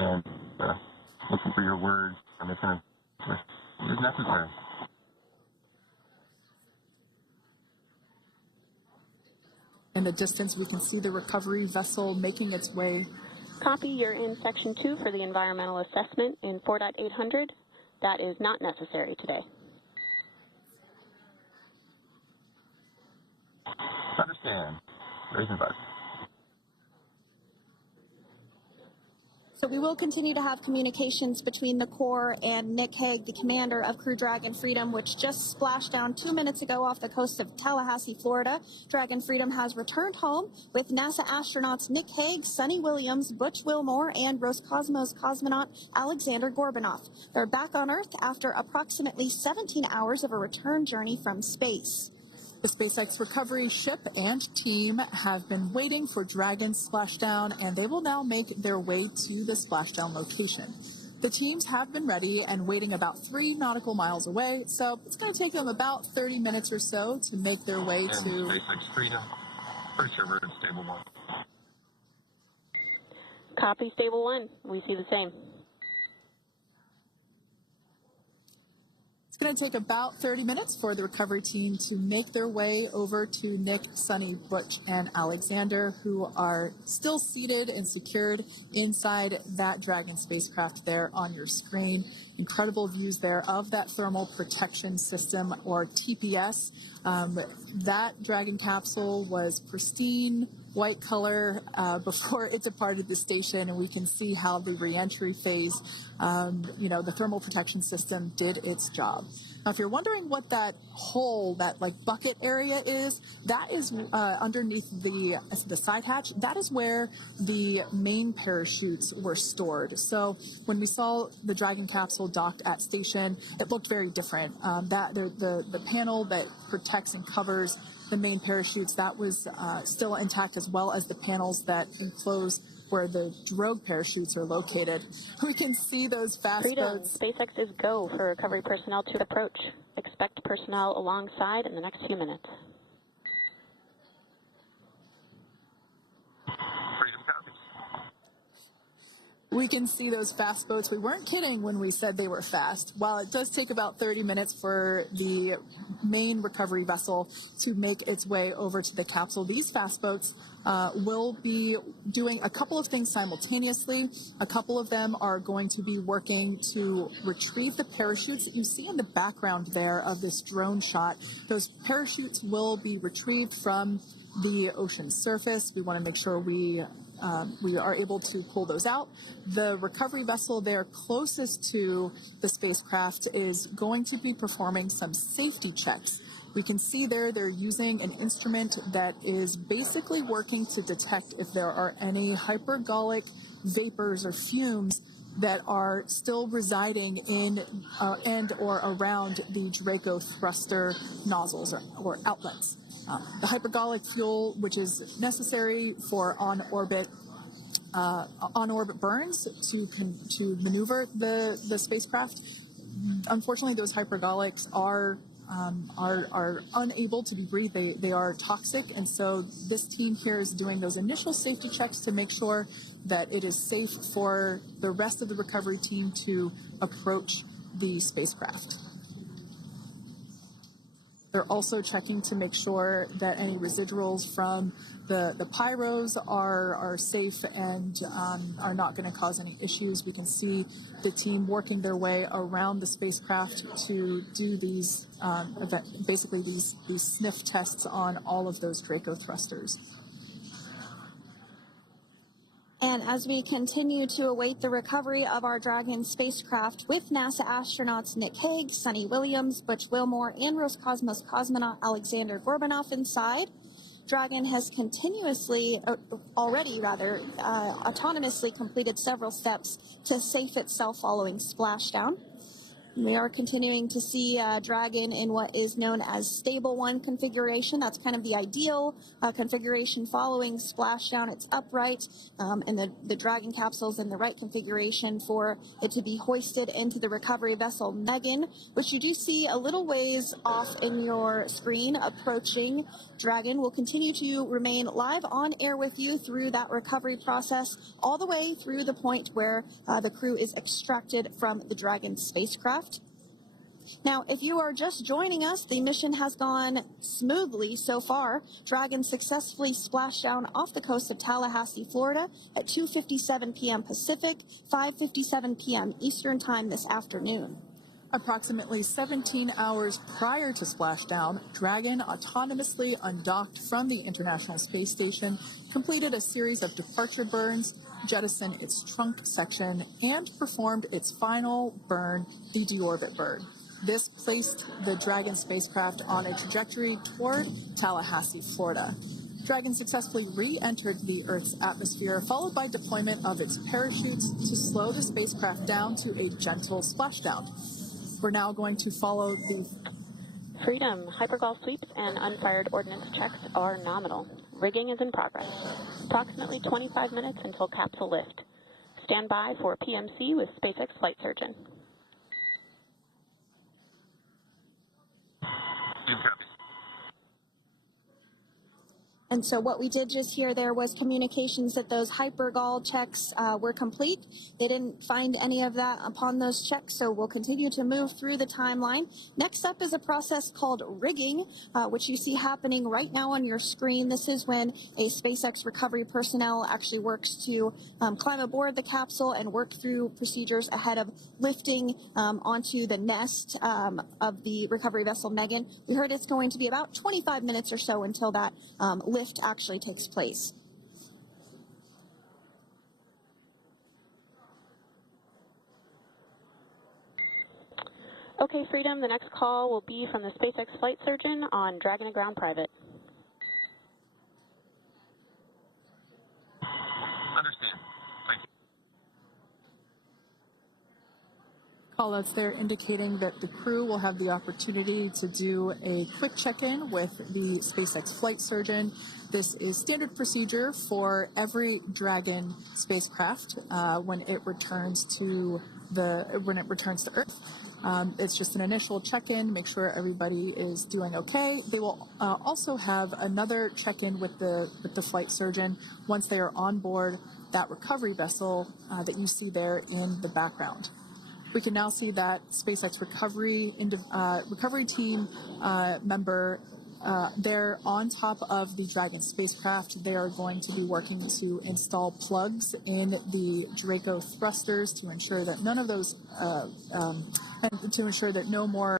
and looking for your words and it's necessary. In the distance, we can see the recovery vessel making its way. Copy, you're in Section 2 for the environmental assessment in 4.800. That is not necessary today. Understand. Raise and buzz. So we will continue to have communications between the Corps and Nick Hague, the commander of Crew Dragon Freedom, which just splashed down 2 minutes ago off the coast of Tallahassee, Florida. Dragon Freedom has returned home with NASA astronauts Nick Hague, Sunny Williams, Butch Wilmore, and Roscosmos cosmonaut Alexander Gorbanov. They're back on Earth after approximately 17 hours of a return journey from space. The SpaceX recovery ship and team have been waiting for Dragon's splashdown, and they will now make their way to the splashdown location. The teams have been ready and waiting about 3 nautical miles away, so it's going to take them about 30 minutes or so to make their way to SpaceX Freedom. Pretty sure we're in Stable 1. Copy, Stable 1. We see the same. It's going to take about 30 minutes for the recovery team to make their way over to Nick, Sunny, Butch, and Alexander, who are still seated and secured inside that Dragon spacecraft there on your screen. Incredible views there of that thermal protection system, or TPS. That Dragon capsule was pristine, white color before it departed the station, and we can see how the reentry phase, the thermal protection system did its job. Now, if you're wondering what that hole, that like bucket area is, that is underneath the side hatch. That is where the main parachutes were stored. So when we saw the Dragon capsule docked at station, it looked very different. The panel that protects and covers the main parachutes, that was still intact, as well as the panels that enclose where the drogue parachutes are located. We can see those fast Freedom. boats. SpaceX is go for recovery personnel to approach. Expect personnel alongside in the next few minutes. Freedom copies. We can see those fast boats. We weren't kidding when we said they were fast. While it does take about 30 minutes for the main recovery vessel to make its way over to the capsule, these fast boats will be doing a couple of things simultaneously. A couple of them are going to be working to retrieve the parachutes that you see in the background there of this drone shot. Those parachutes will be retrieved from the ocean surface. We want to make sure we are able to pull those out. The recovery vessel there closest to the spacecraft is going to be performing some safety checks. We can see there they're using an instrument that is basically working to detect if there are any hypergolic vapors or fumes that are still residing in and or around the Draco thruster nozzles or outlets. The hypergolic fuel, which is necessary for on-orbit burns to maneuver the spacecraft. Unfortunately, those hypergolics are unable to be breathed. They are toxic, and so this team here is doing those initial safety checks to make sure that it is safe for the rest of the recovery team to approach the spacecraft. They're also checking to make sure that any residuals from the pyros are safe and are not going to cause any issues. We can see the team working their way around the spacecraft to do these, basically these sniff tests on all of those Draco thrusters. And as we continue to await the recovery of our Dragon spacecraft with NASA astronauts Nick Hague, Sunny Williams, Butch Wilmore, and Roscosmos cosmonaut Alexander Gorbanov inside, Dragon has autonomously completed several steps to safe itself following splashdown. We are continuing to see Dragon in what is known as Stable 1 configuration. That's kind of the ideal configuration following splashdown. It's upright, and the Dragon capsule's in the right configuration for it to be hoisted into the recovery vessel Megan, which you do see a little ways off in your screen approaching. Dragon will continue to remain live on air with you through that recovery process, all the way through the point where the crew is extracted from the Dragon spacecraft. Now, if you are just joining us, the mission has gone smoothly so far. Dragon successfully splashed down off the coast of Tallahassee, Florida at 2:57 p.m. Pacific, 5:57 p.m. Eastern Time this afternoon. Approximately 17 hours prior to splashdown, Dragon autonomously undocked from the International Space Station, completed a series of departure burns, jettisoned its trunk section, and performed its final burn, the deorbit burn. This placed the Dragon spacecraft on a trajectory toward Tallahassee, Florida. Dragon successfully re-entered the Earth's atmosphere, followed by deployment of its parachutes to slow the spacecraft down to a gentle splashdown. We're now going to follow the Freedom, hypergol sweeps and unfired ordnance checks are nominal. Rigging is in progress. Approximately 25 minutes until capsule lift. Stand by for PMC with SpaceX flight surgeon. Copy. And so what we did just hear there was communications that those hypergol checks were complete. They didn't find any of that upon those checks, so we'll continue to move through the timeline. Next up is a process called rigging, which you see happening right now on your screen. This is when a SpaceX recovery personnel actually works to climb aboard the capsule and work through procedures ahead of lifting onto the nest of the recovery vessel Megan. We heard it's going to be about 25 minutes or so until that lift actually takes place. Okay, Freedom, the next call will be from the SpaceX flight surgeon on Dragon and Ground Private. Understand. Thank you. callouts there indicating that the crew will have the opportunity to do a quick check-in with the SpaceX flight surgeon. This is standard procedure for every Dragon spacecraft when it returns to Earth. It's just an initial check-in, make sure everybody is doing okay. They will also have another check-in with the flight surgeon once they are on board that recovery vessel that you see there in the background. We can now see that SpaceX recovery team member they're on top of the Dragon spacecraft. They are going to be working to install plugs in the Draco thrusters to ensure that none of those and to ensure that no more